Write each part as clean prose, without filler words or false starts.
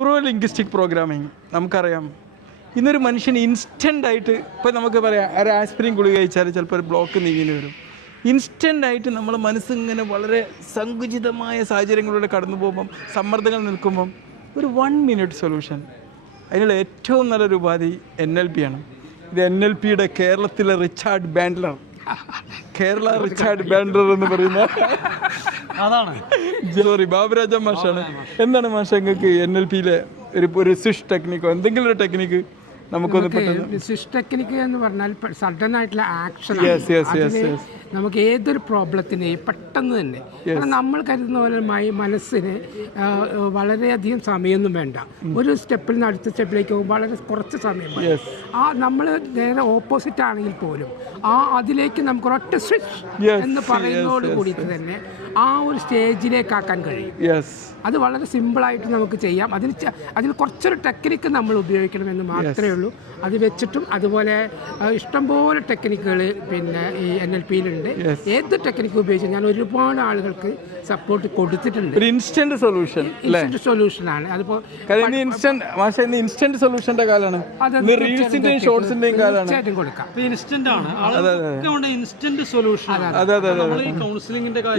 Neuro linguistic programming നമുക്കറിയാം. ഇന്നൊരു മനുഷ്യന് ഇൻസ്റ്റൻ്റായിട്ട് ഇപ്പോൾ നമുക്ക് പറയാം ഒരു ആസ്പിരിൻ ഗുളിക കഴിച്ചാൽ ചിലപ്പോൾ ഒരു ബ്ലോക്ക് നീങ്ങി വരും. ഇൻസ്റ്റൻ്റായിട്ട് നമ്മളെ മനസ്സിങ്ങനെ വളരെ സങ്കുചിതമായ സാഹചര്യങ്ങളിലൂടെ കടന്നു പോകുമ്പം സമ്മർദ്ദങ്ങൾ നിൽക്കുമ്പം ഒരു 1 മിനിറ്റ് സൊല്യൂഷൻ, അതിനുള്ള ഏറ്റവും നല്ലൊരു ഉപാധി NLP ആണ്. ഇത് NLPയുടെ കേരളത്തിലെ റിച്ചാർഡ് ബാൻഡ്ലർ, കേരള റിച്ചാർഡ് ബാൻഡ്ലർ എന്ന് പറയുന്ന ബാബുരാജ മാഷാണ്. എന്താണ് മാഷ നിങ്ങൾക്ക് NLPയിലെ ഒരു സ്വിഷ് ടെക്നിക്കോ എന്തെങ്കിലും ഒരു ടെക്നിക്ക് നമുക്കൊന്ന് പെട്ടെന്ന്? സ്വിഷ് ടെക്നിക്ക് എന്ന് പറഞ്ഞാൽ സഡൻ ആയിട്ടുള്ള ആക്ഷൻ. നമുക്ക് ഏതൊരു പ്രോബ്ലത്തിനെയും പെട്ടെന്ന് തന്നെ, കാരണം നമ്മൾ കരുതുന്ന പോലെ മനസ്സിന് വളരെയധികം സമയമൊന്നും വേണ്ട. ഒരു സ്റ്റെപ്പിൽ നിന്ന് അടുത്ത സ്റ്റെപ്പിലേക്ക് പോകുമ്പോൾ വളരെ കുറച്ച് സമയം മതി. നമ്മൾ നേരെ ഓപ്പോസിറ്റ് ആണെങ്കിൽ പോലും അതിലേക്ക് നമുക്ക് ഒരൊറ്റ സ്വിച്ച് എന്ന് പറയുന്നതോട് കൂടിയിട്ട് തന്നെ ആ ഒരു സ്റ്റേജിലേക്കാക്കാൻ കഴിയും. അത് വളരെ സിമ്പിളായിട്ട് നമുക്ക് ചെയ്യാം. അതിൽ കുറച്ചൊരു ടെക്നിക്ക് നമ്മൾ ഉപയോഗിക്കണമെന്ന് മാത്രമേ ഉള്ളൂ. അത് വെച്ചിട്ടും അതുപോലെ ഇഷ്ടംപോലെ ടെക്നിക്കുകൾ പിന്നെ ഈ NLPയിലുണ്ട്. ഏത് ടെക്നിക്ക് ഉപയോഗിച്ചാൽ ഞാൻ ഒരുപാട് ആളുകൾക്ക് സപ്പോർട്ട് കൊടുത്തിട്ടുണ്ട്. ഇൻസ്റ്റന്റ് സൊല്യൂഷനാണ്. അതിപ്പോൾ ഇൻസ്റ്റന്റ് സൊല്യൂഷന്റെ കാലമാണ്, റീൽസിന്റെയും ഷോർട്സിന്റെയും കാലമാണ്. തീർച്ചയായിട്ടും കൊടുക്കാം.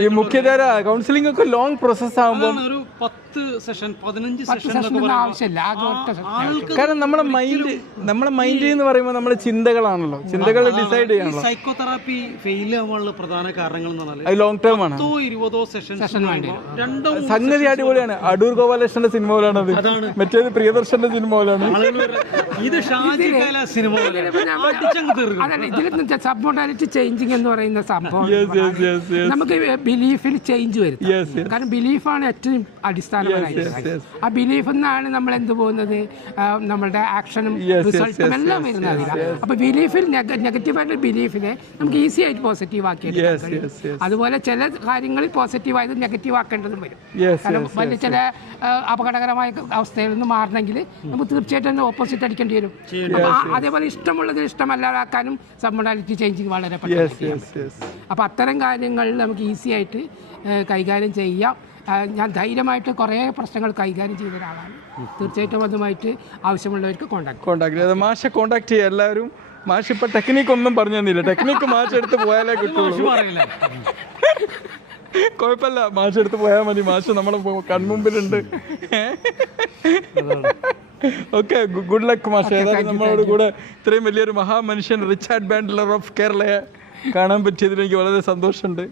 ഈ മുഖ്യധാര കൗൺസിലിംഗ് ഒക്കെ ലോങ് പ്രോസസ് ആകുമ്പോൾ 10 സെഷൻ 15 സെഷൻ ആവശ്യമില്ല. കാരണം നമ്മളെ മൈൻഡ് എന്ന് പറയുമ്പോൾ നമ്മുടെ ചിന്തകളാണല്ലോ, ചിന്തകൾ ഡിസൈഡ് ചെയ്യണല്ലോ. സൈക്കോതെറാപ്പി ഫെയിൽ ആവാനുള്ള പ്രധാന കാരണങ്ങൾ എന്ന് പറഞ്ഞാൽ അത് ലോങ് ടേം ആണ്. 20 സെഷൻ സംഗതി അടിപൊളിയാണ്. അടൂർ ഗോപാലകൃഷ്ണന്റെ സിനിമ പോലാണത്, മറ്റേത് പ്രിയദർശന്റെ സിനിമ പോലാണ്. ഇത് സിനിമ ഇതിൽ സബ് മോഡാലിറ്റി ചേഞ്ചിങ് എന്ന് പറയുന്ന സംഭവം നമുക്ക് ബിലീഫിൽ ചേഞ്ച് വരും. കാരണം ബിലീഫാണ് ഏറ്റവും അടിസ്ഥാനപരമായിട്ട്. ആ ബിലീഫിൽ നിന്നാണ് നമ്മൾ എന്ത് പോകുന്നത്, നമ്മളുടെ ആക്ഷനും റിസൾട്ടും എല്ലാം വരുന്നത്. അപ്പൊ ബിലീഫിൽ നെഗറ്റീവായിട്ടുള്ള ബിലീഫിനെ നമുക്ക് ഈസി ആയിട്ട് പോസിറ്റീവ് ആക്കിയെടുക്കാൻ കഴിയും. അതുപോലെ ചില കാര്യങ്ങളിൽ പോസിറ്റീവ് ആയത് നെഗറ്റീവ് ആക്കേണ്ടതും വരും. കാരണം വലിയ ചില അപകടകരമായ അവസ്ഥയിൽ നിന്ന് മാറണമെങ്കിൽ നമുക്ക് തീർച്ചയായിട്ടും തന്നെ ഓപ്പോസിറ്റ് അടിക്കേണ്ടി വരും. അതേപോലെ ഇഷ്ടമുള്ളതിന് ഇഷ്ടമല്ലാതാക്കാനും സബ് മോഡാലിറ്റി ചേഞ്ചിങ് വളരെ പെട്ടെന്ന്. അപ്പോൾ അത്തരം കാര്യങ്ങളിൽ നമുക്ക് ഈസി ആയിട്ട് കൈകാര്യം ചെയ്യാം. ഞാൻ ധൈര്യമായിട്ട് കുറേ പ്രശ്നങ്ങൾ കൈകാര്യം ചെയ്ത ഒരാളാണ്. തീർച്ചയായിട്ടും അതുമായിട്ട് ആവശ്യമുള്ളവർക്ക് കോൺടാക്ട് ചെയ്യാം. മാഷെ കോൺടാക്ട് ചെയ്യുക എല്ലാവരും. മാഷ് ഇപ്പം ടെക്നിക്ക് ഒന്നും പറഞ്ഞു തന്നില്ല. ടെക്നിക്ക് മാഷ് എടുത്ത് പോയാലേ കിട്ടുള്ളൂ. കുഴപ്പമില്ല, മാഷ് എടുത്ത് പോയാൽ മതി. മാഷ് നമ്മുടെ കൺമുമ്പിലുണ്ട്. ഓക്കെ, ഗുഡ് ലക്ക് മാഷ്. ഏതായാലും നമ്മളോട് കൂടെ ഇത്രയും വലിയൊരു മഹാമനുഷ്യൻ റിച്ചാർഡ് ബാൻഡ്ലർ ഓഫ് കേരളയെ കാണാൻ പറ്റിയതിൽ എനിക്ക് വളരെ സന്തോഷമുണ്ട്.